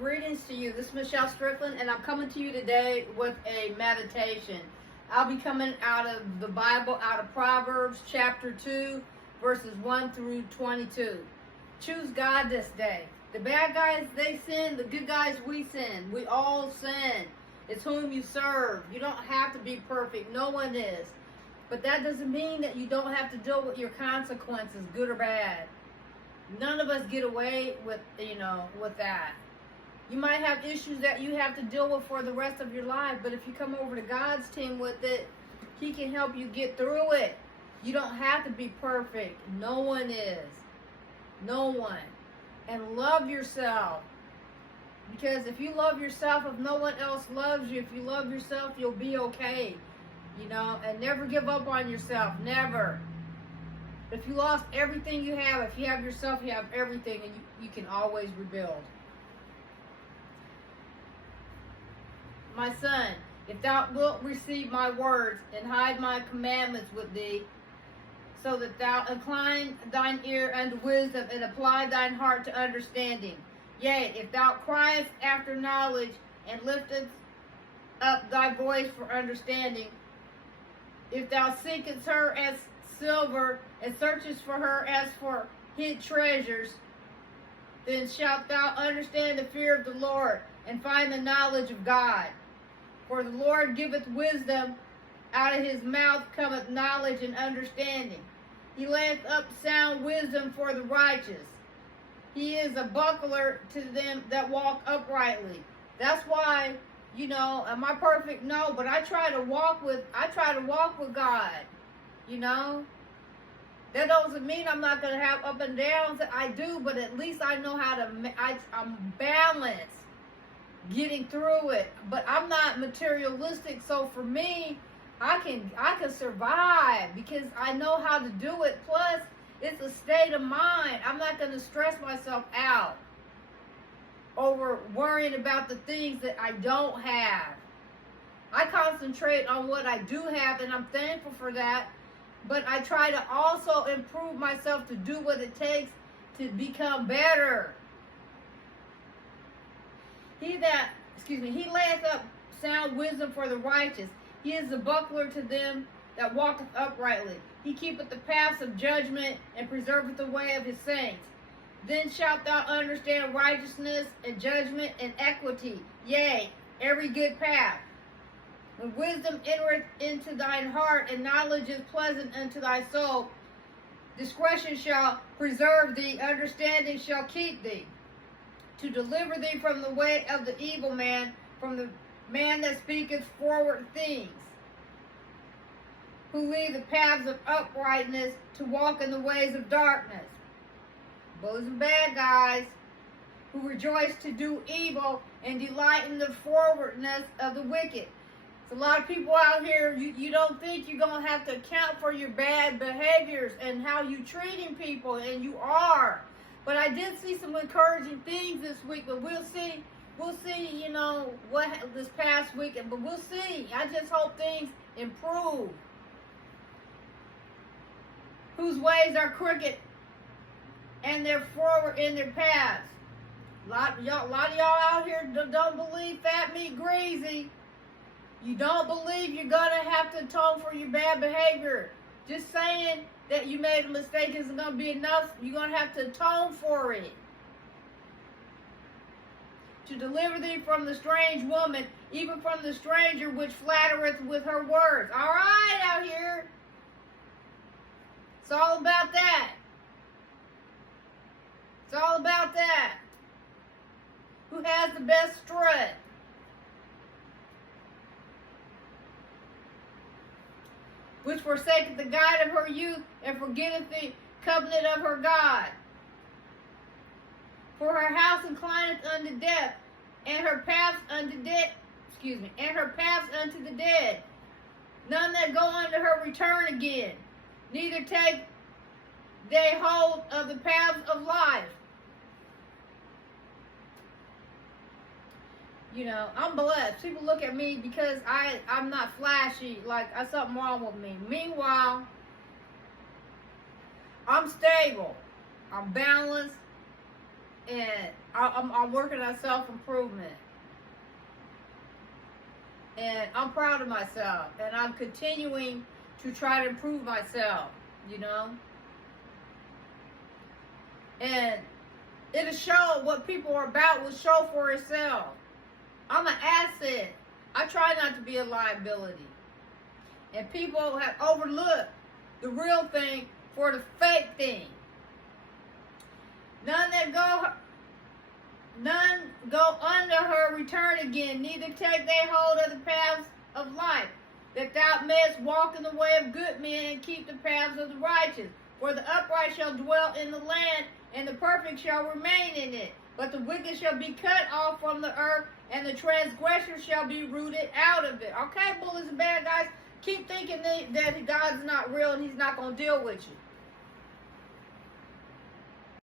Greetings to you. This is Michelle Strickland, and I'm coming to you today with a meditation. I'll be coming out of the Bible, out of Proverbs chapter 2, verses 1 through 22. Choose God this day. The bad guys, they sin. The good guys, we sin. We all sin. It's whom you serve. You don't have to be perfect. No one is. But that doesn't mean that you don't have to deal with your consequences, good or bad. None of us get away with, with that. You might have issues that you have to deal with for the rest of your life, but if you come over to God's team with it, He can help you get through it. You don't have to be perfect. No one is. No one. And love yourself. Because if you love yourself, if no one else loves you, if you love yourself, you'll be okay. And never give up on yourself. Never. If you lost everything you have, if you have yourself, you have everything, and you can always rebuild. My son, if thou wilt receive my words and hide my commandments with thee, so that thou incline thine ear unto wisdom and apply thine heart to understanding. Yea, if thou criest after knowledge and liftest up thy voice for understanding, if thou seekest her as silver and searchest for her as for hid treasures, then shalt thou understand the fear of the Lord and find the knowledge of God. For the Lord giveth wisdom, out of his mouth cometh knowledge and understanding. He layeth up sound wisdom for the righteous. He is a buckler to them that walk uprightly. That's why, am I perfect? No, but I try to walk with God. That doesn't mean I'm not going to have up and downs. I do, but at least I know how to, I'm balanced getting through it. But I'm not materialistic, so for me, I can survive because I know how to do it. Plus, it's a state of mind. I'm not going to stress myself out over worrying about the things that I don't have. I concentrate on what I do have, and I'm thankful for that. But I try to also improve myself to do what it takes to become better. He layeth up sound wisdom for the righteous. He is the buckler to them that walketh uprightly. He keepeth the paths of judgment and preserveth the way of his saints. Then shalt thou understand righteousness and judgment and equity, yea, every good path. When wisdom entereth into thine heart, and knowledge is pleasant unto thy soul, discretion shall preserve thee, understanding shall keep thee, to deliver thee from the way of the evil man, from the man that speaketh forward things, who leave the paths of uprightness to walk in the ways of darkness. Those are bad guys who rejoice to do evil and delight in the forwardness of the wicked. A lot of people out here, you don't think you're going to have to account for your bad behaviors and how you're treating people, and you are. But I did see some encouraging things this week, but we'll see, what this past weekend, but we'll see. I just hope things improve. Whose ways are crooked and they're forward in their paths. A lot of y'all out here don't believe fat meat greasy. You don't believe you're going to have to atone for your bad behavior. Just saying that you made a mistake isn't going to be enough. You're going to have to atone for it. To deliver thee from the strange woman, even from the stranger which flattereth with her words. All right out here. It's all about that. It's all about that. Who has the best strut? Which forsaketh the guide of her youth, and forgetteth the covenant of her God. For her house inclineth unto death, and her paths unto and her paths unto the dead. None that go unto her return again, neither take they hold of the paths of life. I'm blessed. People look at me because I'm not flashy, like something wrong with me. Meanwhile, I'm stable. I'm balanced. And I'm working on self-improvement. And I'm proud of myself. And I'm continuing to try to improve myself, you know. And it'll show what people are about, will show for itself. I'm an asset. I try not to be a liability. And people have overlooked the real thing for the fake thing. None go under her return again, neither take they hold of the paths of life, that thou mayest walk in the way of good men and keep the paths of the righteous. For the upright shall dwell in the land, and the perfect shall remain in it. But the wicked shall be cut off from the earth, and the transgressor shall be rooted out of it. Okay, bullies and bad guys, keep thinking that God's not real and he's not going to deal with you.